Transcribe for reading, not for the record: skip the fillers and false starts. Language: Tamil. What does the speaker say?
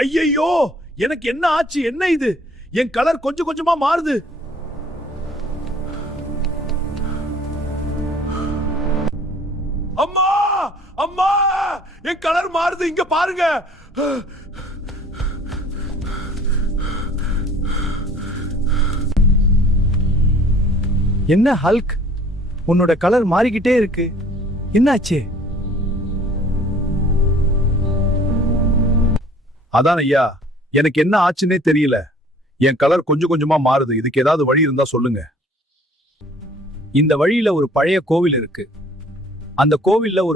ஐயையோ, எனக்கு என்ன ஆச்சு? என்ன இது? என் கலர் கொஞ்சம் கொஞ்சமா மாறுது. அம்மா, அம்மா, என் கலர் மாறுது. இங்க பாருங்க. என்ன ஹல்க், உன்னோட கலர் மாறிக்கிட்டே இருக்கு. என்னாச்சு? அதான் ஐயா, எனக்கு என்ன ஆச்சுன்னே தெரியல. என் கலர் கொஞ்சம் கொஞ்சமா மாறுது. இதுக்கு ஏதாவது வழி இருந்தா சொல்லுங்க. இந்த வழியில ஒரு பழைய கோவில் இருக்கு. அந்த கோவில்ல ஒரு